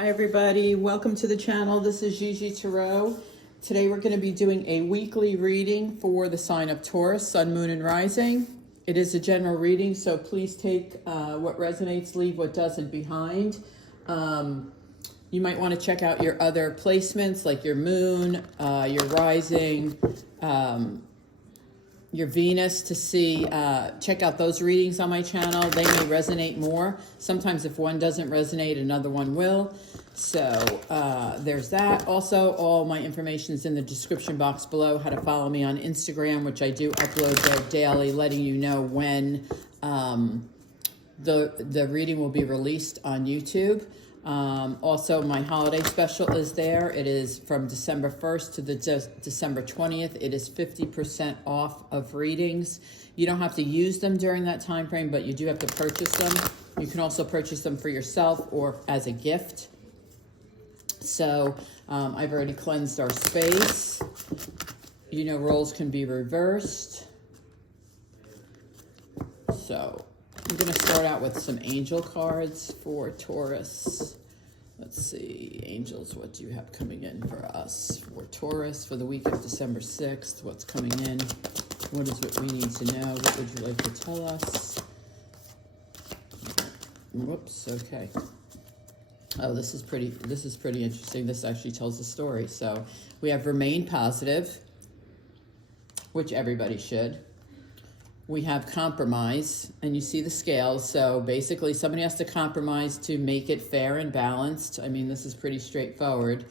Hi everybody, welcome to the channel. This is Gigi Tarot. Today we're going to be doing a weekly reading for the sign of Taurus, Sun, Moon, and Rising. It is a general reading, so please take what resonates, leave what doesn't behind. You might want to check out your other placements like your Moon, your Rising, your Venus to see, check out those readings on my channel. They may resonate more. Sometimes if one doesn't resonate, another one will. So there's that. Also, all my information is in the description box below. How to follow me on Instagram, which I do upload there daily, letting you know when the reading will be released on YouTube. Also, my holiday special is there. It is from December 1st to the December 20th. It is 50% off of readings. You don't have to use them during that time frame, but you do have to purchase them. You can also purchase them for yourself or as a gift. So I've already cleansed our space. You know, roles can be reversed. So I'm going to start out with some angel cards for Taurus. Let's see, angels, what do you have coming in for us? For Taurus, for the week of December 6th, what's coming in? What is what we need to know? What would you like to tell us? Whoops, okay. Oh, this is pretty interesting. This actually tells a story. So we have remain positive, which everybody should. We have compromise, and you see the scales. So basically somebody has to compromise to make it fair and balanced. I mean, this is pretty straightforward.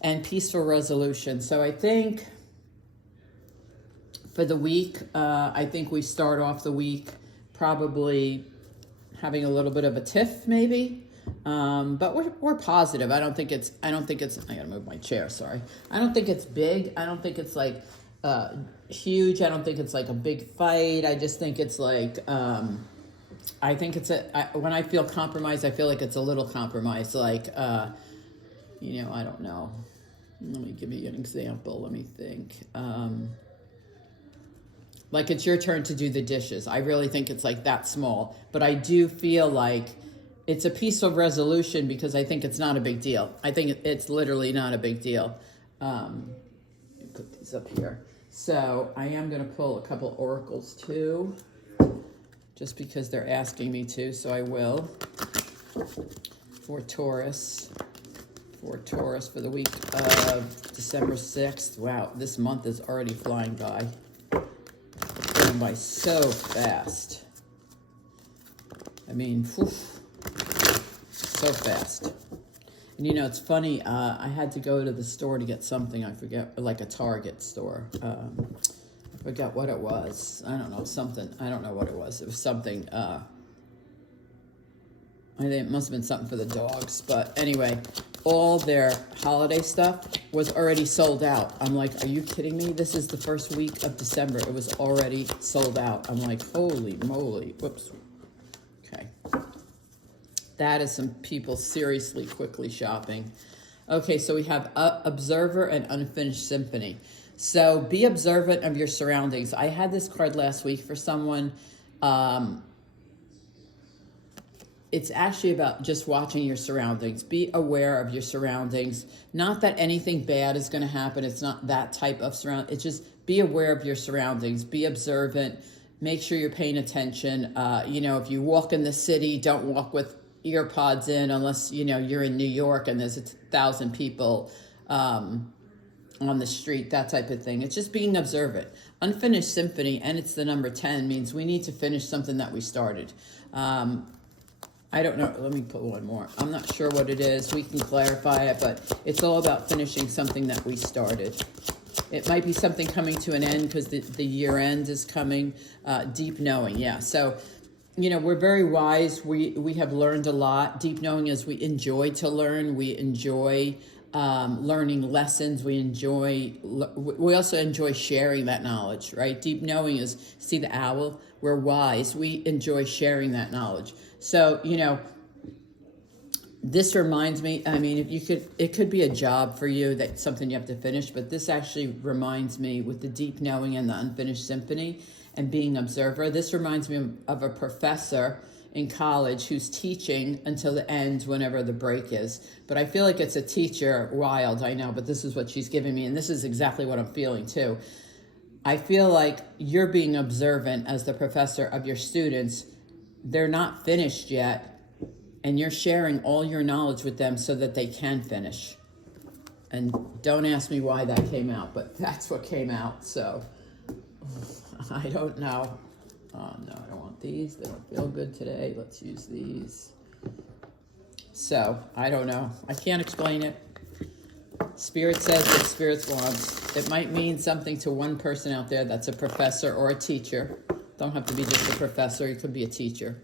And peaceful resolution. So I think for the week, I think we start off the week probably having a little bit of a tiff maybe. But we're positive. I don't think it's, I gotta move my chair, sorry. I don't think it's big. I don't think it's like, huge. I don't think it's like a big fight. I just think it's like, I think it's when I feel compromised, I feel like it's a little compromise. Like, you know, I don't know. Let me give you an example. Let me think. Like it's your turn to do the dishes. I really think it's like that small, but I do feel like it's a peaceful resolution because I think it's not a big deal. I think it's literally not a big deal. Put these up here. So I am going to pull a couple oracles too, just because they're asking me to, so I will. For Taurus for the week of December 6th. Wow, this month is already flying by. Going by so fast. I mean, whew, so fast. And you know, it's funny, I had to go to the store to get something, I forget, like a Target store. I forgot what it was. I don't know, something, I don't know what it was. It was something, I think it must have been something for the dogs. But anyway, all their holiday stuff was already sold out. I'm like, are you kidding me? This is the first week of December. It was already sold out. I'm like, holy moly. Whoops. Okay. That is some people seriously quickly shopping. Okay, so we have Observer and Unfinished Symphony. So be observant of your surroundings. I had this card last week for someone. It's actually about just watching your surroundings. Be aware of your surroundings. Not that anything bad is going to happen. It's not that type of surround. It's just be aware of your surroundings. Be observant. Make sure you're paying attention. You know, if you walk in the city, don't walk with ear pods in unless, you know, you're in New York and there's 1,000 people on the street, that type of thing. It's just being observant. Unfinished Symphony, and it's the number 10, means we need to finish something that we started. I don't know. Let me put one more. I'm not sure what it is. We can clarify it, but it's all about finishing something that we started. It might be something coming to an end because the year end is coming. Deep knowing, yeah. So, you know, we're very wise. We have learned a lot. Deep knowing is we enjoy to learn. We enjoy learning lessons. We also enjoy sharing that knowledge, right? Deep knowing is, see the owl? We're wise. We enjoy sharing that knowledge. So, you know, this reminds me, I mean, it could be a job for you, that's something you have to finish, but this actually reminds me with the deep knowing and the unfinished symphony and being observer. This reminds me of a professor in college who's teaching until the end whenever the break is. But I feel like it's a teacher, wild, I know, but this is what she's giving me, and this is exactly what I'm feeling too. I feel like you're being observant as the professor of your students. They're not finished yet, and you're sharing all your knowledge with them so that they can finish. And don't ask me why that came out, but that's what came out. So I don't know. Oh, no, I don't want these. They don't feel good today. Let's use these. So I don't know. I can't explain it. Spirit says what Spirit wants. It might mean something to one person out there that's a professor or a teacher. Don't have to be just a professor. You could be a teacher.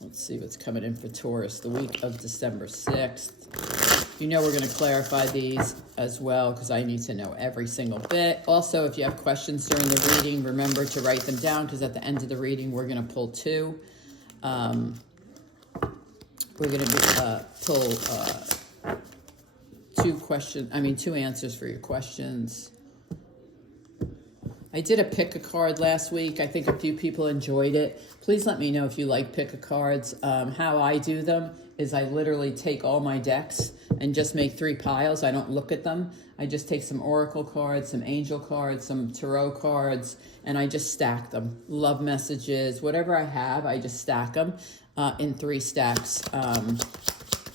Let's see what's coming in for Taurus the week of December 6th. You know we're going to clarify these as well because I need to know every single bit. Also, if you have questions during the reading, remember to write them down because at the end of the reading, we're going to pull two. We're going to pull two answers for your questions. I did a pick a card last week. I think a few people enjoyed it. Please let me know if you like pick a cards. How I do them is I literally take all my decks and just make 3 piles. I don't look at them. I just take some oracle cards, some angel cards, some tarot cards, and I just stack them. Love messages, whatever I have, I just stack them in 3 stacks.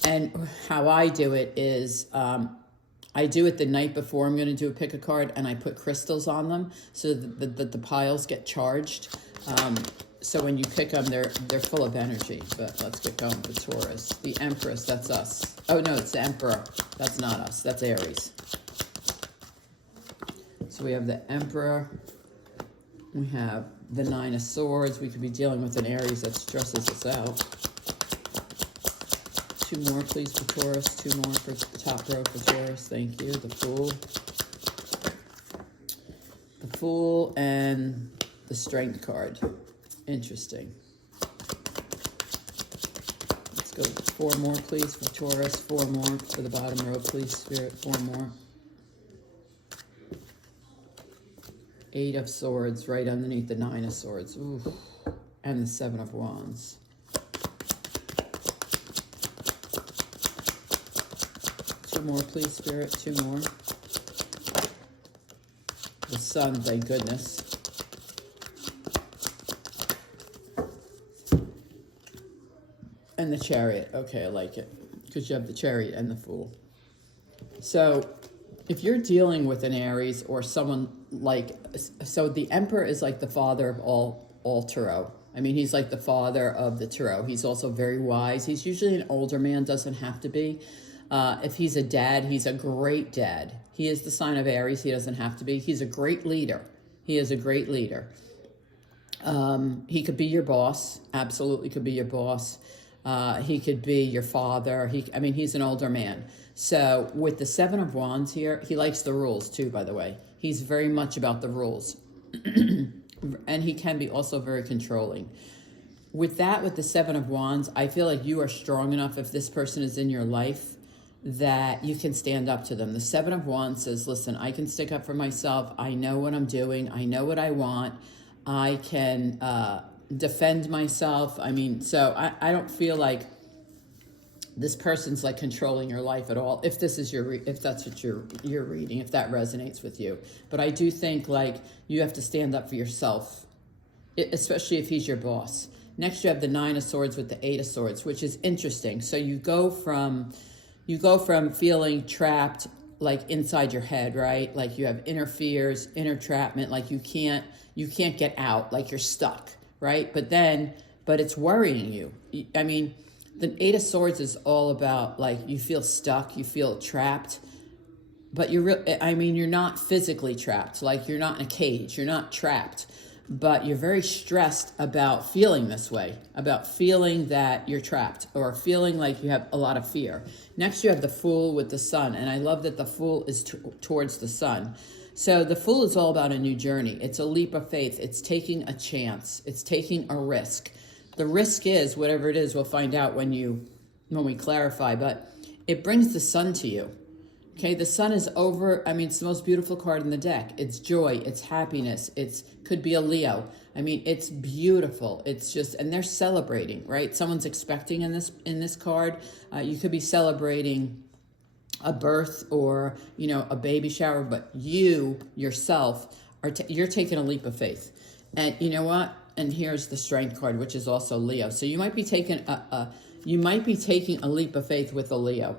And how I do it is I do it the night before I'm going to do a pick a card, and I put crystals on them so that the piles get charged. So when you pick them, they're full of energy. But let's get going for Taurus. The Empress, that's us. Oh, no, it's the Emperor. That's not us. That's Aries. So we have the Emperor. We have the 9 of Swords. We could be dealing with an Aries that stresses us out. 2 more, please, for Taurus. 2 more for top row for Taurus. Thank you. The Fool. The Fool and the Strength card. Interesting. Let's go 4 more, please, for Taurus. 4 more for the bottom row, please, Spirit. 4 more. 8 of Swords right underneath the 9 of Swords. Ooh. And the 7 of Wands. 2 more, please, Spirit. 2 more. The Sun, thank goodness. And the Chariot. Okay, I like it. Because you have the Chariot and the Fool. So, if you're dealing with an Aries or someone like... So, the Emperor is like the father of all tarot. I mean, he's like the father of the tarot. He's also very wise. He's usually an older man, doesn't have to be. If he's a dad, he's a great dad. He is the sign of Aries. He doesn't have to be. He's a great leader. He is a great leader. He could be your boss. Absolutely could be your boss. He could be your father. He's an older man. So with the 7 of Wands here, he likes the rules too, by the way. He's very much about the rules. And he can be also very controlling. With the 7 of Wands, I feel like you are strong enough if this person is in your life that you can stand up to them. The 7 of Wands says, listen, I can stick up for myself. I know what I'm doing. I know what I want. I can defend myself. So I don't feel like this person's like controlling your life at all. If this is if that's what you're reading, if that resonates with you. But I do think like you have to stand up for yourself, especially if he's your boss. Next, you have the 9 of Swords with the 8 of Swords, which is interesting. So you go from feeling trapped like inside your head, right? Like you have inner fears, inner trapment, like you can't get out, like you're stuck, right? But it's worrying you. The 8 of Swords is all about like you feel stuck, you feel trapped, but you're not physically trapped. Like you're not in a cage, you're not trapped, but you're very stressed about feeling this way, about feeling that you're trapped or feeling like you have a lot of fear. Next, you have the Fool with the Sun, and I love that the Fool is towards the Sun. So the Fool is all about a new journey. It's a leap of faith. It's taking a chance. It's taking a risk. The risk is, whatever it is, we'll find out when we clarify, but it brings the Sun to you. Okay, the sun is over. I mean, it's the most beautiful card in the deck. It's joy, it's happiness. It's could be a Leo. I mean, it's beautiful. It's just, and they're celebrating, right? Someone's expecting in this card. You could be celebrating a birth or, you know, a baby shower, but you yourself are you're taking a leap of faith. And you know what? And here's the Strength card, which is also Leo. So you might be taking a leap of faith with a Leo.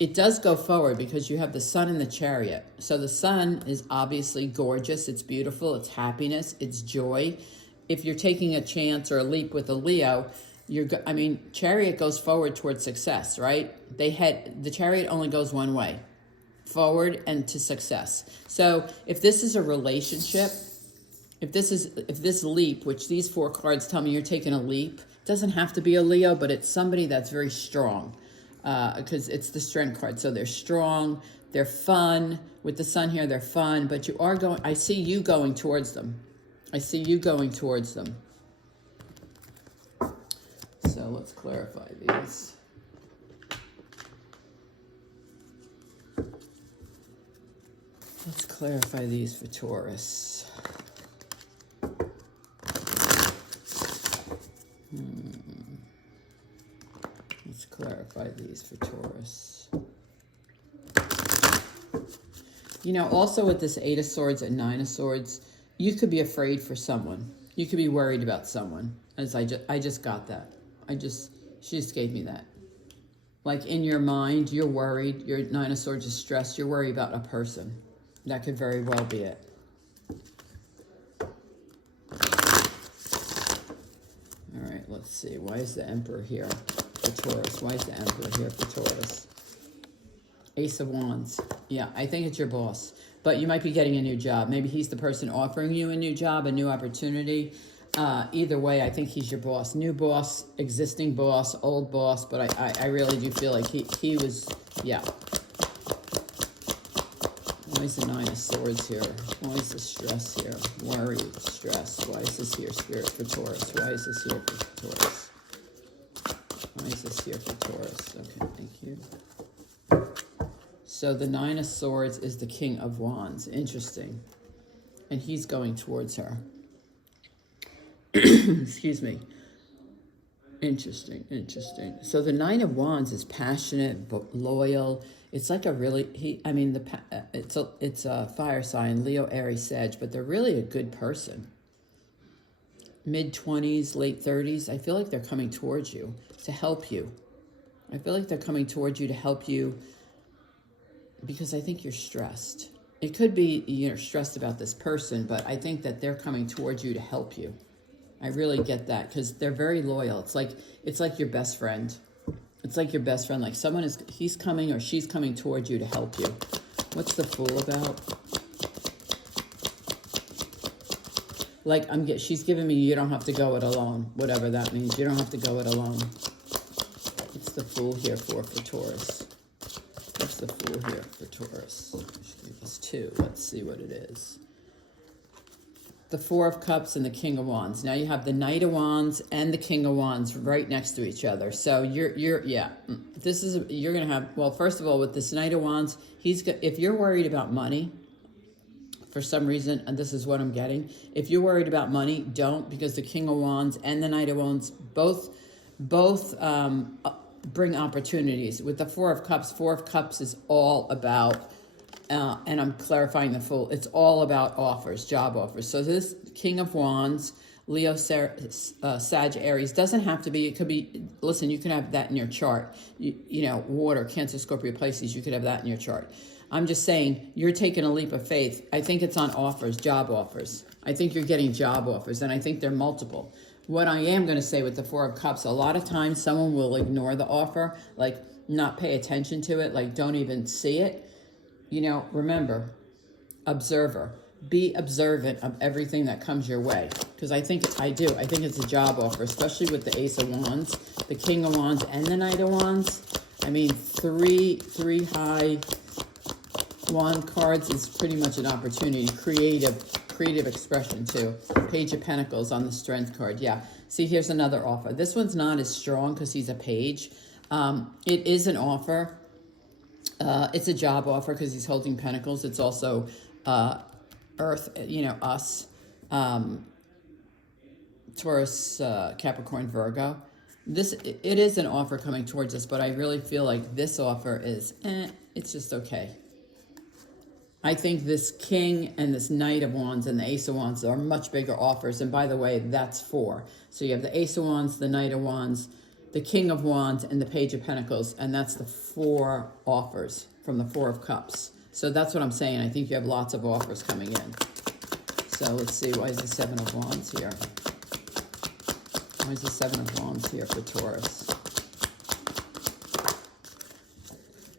It does go forward because you have the sun in the Chariot. So the sun is obviously gorgeous. It's beautiful. It's happiness. It's joy. If you're taking a chance or a leap with a Leo, Chariot goes forward towards success, right? The Chariot only goes one way, forward and to success. So if this is a relationship, if this leap, which these 4 cards tell me you're taking a leap, doesn't have to be a Leo, but it's somebody that's very strong. Because it's the Strength card. So they're strong, they're fun. With the sun here, they're fun, but you are going, I see you going towards them. I see you going towards them. So let's clarify these. Let's clarify these for Taurus. Let's clarify these for Taurus. You know, also with this 8 of Swords and 9 of Swords, you could be afraid for someone. You could be worried about someone. As I just got that. She just gave me that. Like in your mind, you're worried. Your 9 of Swords is stressed. You're worried about a person. That could very well be it. All right, let's see. Why is the Emperor here for Taurus? Why is the Emperor here for Taurus? Ace of Wands. Yeah, I think it's your boss. But you might be getting a new job. Maybe he's the person offering you a new job, a new opportunity. Either way, I think he's your boss. New boss, existing boss, old boss. But I really do feel like he was, yeah. Why is the 9 of Swords here? Why is the stress here? Worry, stress. Why is this here, Spirit, for Taurus? Why is this here for Taurus? Why is this here for Taurus? Okay, thank you. So the 9 of Swords is the King of Wands. Interesting. And he's going towards her. Excuse me. Interesting, interesting. So the 9 of Wands is passionate, but loyal. It's like a really, it's a fire sign, Leo, Aries, Sag, but they're really a good person. Mid-20s, late 30s, I feel like they're coming towards you to help you. I feel like they're coming towards you to help you because I think you're stressed. It could be you're stressed about this person, but I think that they're coming towards you to help you. I really get that because they're very loyal. It's like your best friend. It's like your best friend. Like he's coming or she's coming towards you to help you. What's the Fool about? Like she's giving me, you don't have to go it alone. Whatever that means. You don't have to go it alone. What's the Fool here for Taurus? What's the Fool here for Taurus? She gave us 2. Let's see what it is. The 4 of Cups and the King of Wands. Now you have the Knight of Wands and the King of Wands right next to each other. So you're gonna have, well, first of all, with this Knight of Wands, if you're worried about money for some reason, and this is what I'm getting, if you're worried about money, don't, because the King of Wands and the Knight of Wands both bring opportunities. With the 4 of Cups is all about, and I'm clarifying the Fool, it's all about offers, job offers. So this King of Wands, Leo, Sag, Aries, doesn't have to be, it could be, listen, you can have that in your chart. You know, water, Cancer, Scorpio, Pisces, you could have that in your chart. I'm just saying, you're taking a leap of faith. I think it's on offers, job offers. I think you're getting job offers, and I think they're multiple. What I am going to say with the 4 of Cups, a lot of times someone will ignore the offer, like not pay attention to it, like don't even see it. You know, remember, observer. Be observant of everything that comes your way. Because I think it's a job offer, especially with the Ace of Wands, the King of Wands, and the Knight of Wands. I mean, three high wand cards is pretty much an opportunity. Creative expression too. Page of Pentacles on the Strength card. Yeah. See, here's another offer. This one's not as strong because he's a page. It is an offer. It's a job offer because he's holding pentacles. It's also Earth, us, Taurus, Capricorn, Virgo. It is an offer coming towards us, but I really feel like this offer is, it's just okay. I think this King and this Knight of Wands and the Ace of Wands are much bigger offers. And by the way, that's 4. So you have the Ace of Wands, the Knight of Wands, the King of Wands, and the Page of Pentacles. And that's the 4 offers from the 4 of Cups. So that's what I'm saying. I think you have lots of offers coming in. So let's see. Why is the 7 of Wands here? Why is the 7 of Wands here for Taurus?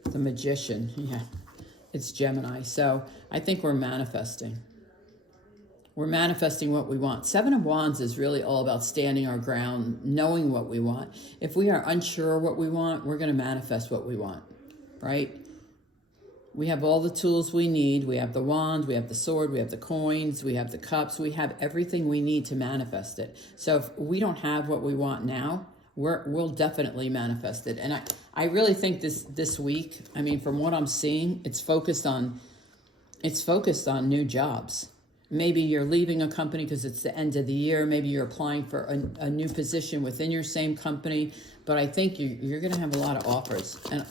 The Magician. Yeah. It's Gemini. So I think we're manifesting. We're manifesting what we want. 7 of Wands is really all about standing our ground, knowing what we want. If we are unsure what we want, we're going to manifest what we want, right? We have all the tools we need. We have the wand, we have the sword, we have the coins, we have the cups. We have everything we need to manifest it. So if we don't have what we want now, we'll definitely manifest it. And I really think this week, I mean, from what I'm seeing, it's focused on new jobs. Maybe you're leaving a company because it's the end of the year. Maybe you're applying for a new position within your same company. But I think you're going to have a lot of offers. And,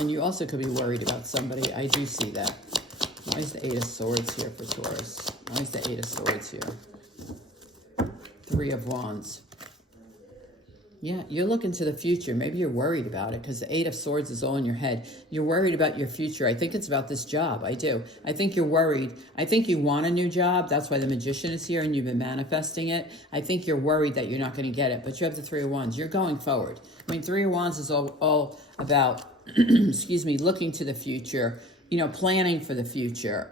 and you also could be worried about somebody. I do see that. Why is the 8 of Swords here for Taurus? Why is the 8 of Swords here? 3 of Wands. Yeah, you're looking to the future. Maybe you're worried about it because the 8 of Swords is all in your head. You're worried about your future. I think it's about this job. I do. I think you're worried. I think you want a new job. That's why the Magician is here and you've been manifesting it. I think you're worried that you're not going to get it, but you have the 3 of Wands. You're going forward. I mean, 3 of Wands is all about, excuse me, looking to the future, planning for the future.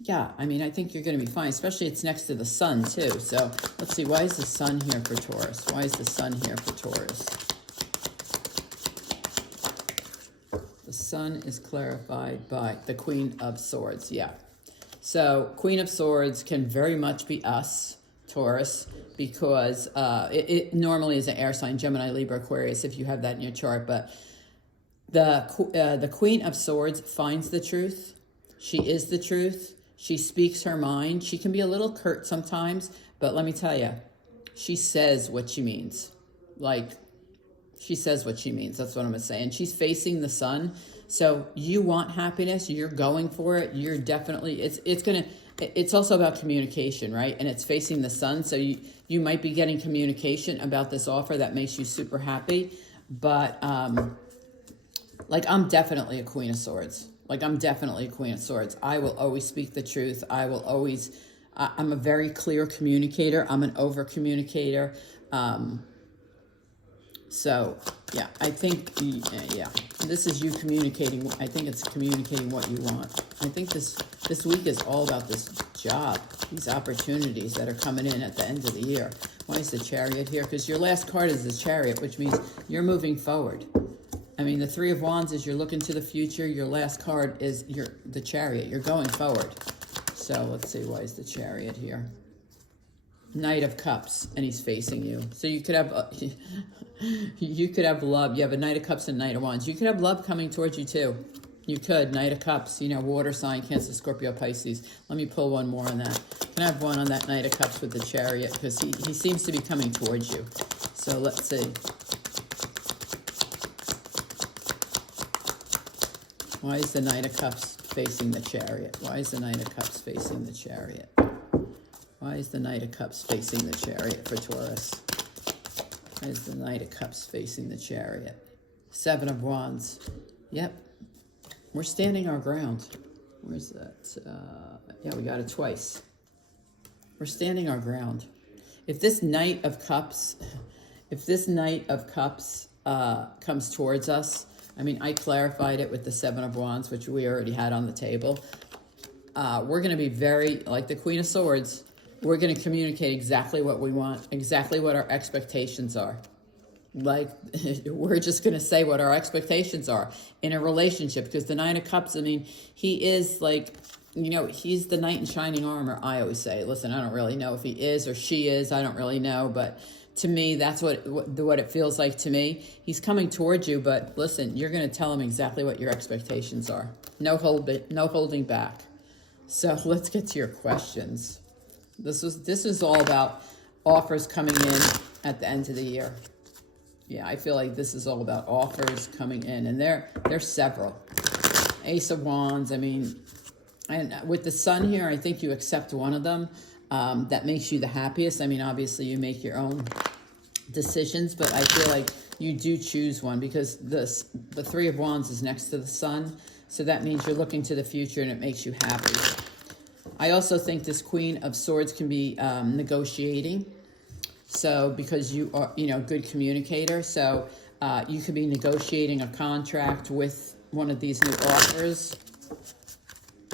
Yeah, I mean, I think you're going to be fine, especially it's next to the sun, too. So let's see, why is the sun here for Taurus? Why is the sun here for Taurus? The sun is clarified by the Queen of Swords, yeah. So Queen of Swords can very much be us, Taurus, because it normally is an air sign, Gemini, Libra, Aquarius, if you have that in your chart. But the Queen of Swords finds the truth. She is the truth. She speaks her mind. She can be a little curt sometimes, but let me tell you, she says what she means. Like, she says what she means. That's what I'm going to say. And she's facing the sun. So you want happiness. You're going for it. You're definitely, it's also about communication, right? And it's facing the sun. So you might be getting communication about this offer that makes you super happy. But, like, I'm definitely a Queen of Swords. Like, I'm definitely a Queen of Swords. I will always speak the truth. I'm a very clear communicator. I'm an over communicator. So, yeah, I think, yeah, this is you communicating. I think it's communicating what you want. I think this week is all about this job, these opportunities that are coming in at the end of the year. Why is the Chariot here? Because your last card is the Chariot, which means you're moving forward. I mean, the 3 of Wands is you're looking to the future. Your last card is the Chariot. You're going forward. So let's see, why is the Chariot here? Knight of Cups, and he's facing you. So you could have love. You have a Knight of Cups and Knight of Wands. You could have love coming towards you too. You could. Knight of Cups, water sign, Cancer, Scorpio, Pisces. Let me pull one more on that. Can I have one on that Knight of Cups with the Chariot? Because he seems to be coming towards you. So let's see. Why is the Knight of Cups facing the Chariot? Why is the Knight of Cups facing the Chariot? Why is the Knight of Cups facing the Chariot for Taurus? Why is the Knight of Cups facing the Chariot? 7 of Wands. Yep. We're standing our ground. Where's that? Yeah, we got it twice. We're standing our ground. If this Knight of Cups comes towards us, I mean, I clarified it with the 7 of Wands, which we already had on the table. We're going to be very, like the Queen of Swords, we're going to communicate exactly what we want, exactly what our expectations are. Like, we're just going to say what our expectations are in a relationship. Because the 9 of Cups, I mean, he is like, he's the knight in shining armor, I always say. Listen, I don't really know if he is or she is. I don't really know. But To me, that's what it feels like to me. He's coming towards you, but listen, you're going to tell him exactly what your expectations are. No holding back. So let's get to your questions. This is all about offers coming in at the end of the year. Yeah, I feel like this is all about offers coming in, and there's several. Ace of Wands. I mean, and with the Sun here, I think you accept one of them. That makes you the happiest. I mean, obviously you make your own decisions, but I feel like you do choose one because the Three of Wands is next to the Sun. So that means you're looking to the future and it makes you happy. I also think this Queen of Swords can be negotiating. So because you are, good communicator. So you could be negotiating a contract with one of these new offers.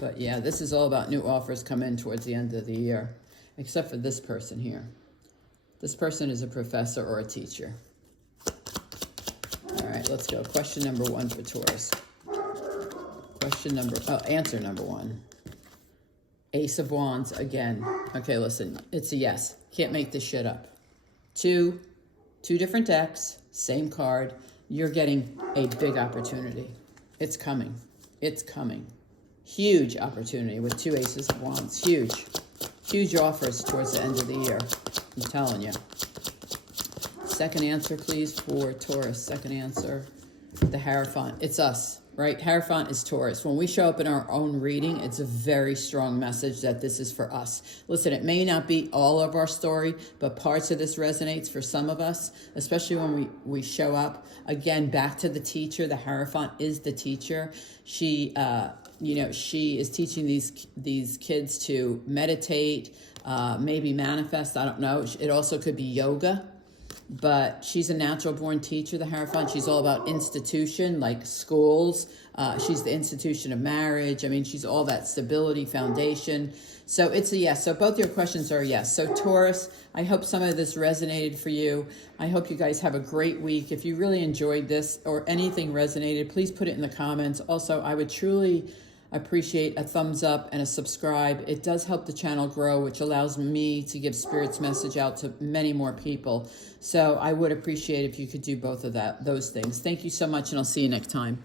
But yeah, this is all about new offers come in towards the end of the year. Except for this person here. This person is a professor or a teacher. All right, let's go. Question number 1 for Taurus. Answer number 1. Ace of Wands again. Okay, listen, it's a yes. Can't make this shit up. Two different decks, same card. You're getting a big opportunity. It's coming. It's coming. Huge opportunity with 2 Aces of Wands. Huge offers towards the end of the year. I'm telling you. Second answer, please, for Taurus. Second answer, the Hierophant. It's us, right? Hierophant is Taurus. When we show up in our own reading, it's a very strong message that this is for us. Listen, it may not be all of our story, but parts of this resonates for some of us, especially when we show up. Again, back to the teacher. The Hierophant is the teacher. She is teaching these kids to meditate, maybe manifest. I don't know. It also could be yoga. But she's a natural born teacher, the Hierophant. She's all about institution, like schools. She's the institution of marriage. I mean, she's all that stability foundation. So it's a yes. So both your questions are yes. So Taurus, I hope some of this resonated for you. I hope you guys have a great week. If you really enjoyed this or anything resonated, please put it in the comments. Also, I would truly appreciate a thumbs up and a subscribe. It does help the channel grow, which allows me to give Spirit's message out to many more people. So I would appreciate if you could do both of those things. Thank you so much, and I'll see you next time.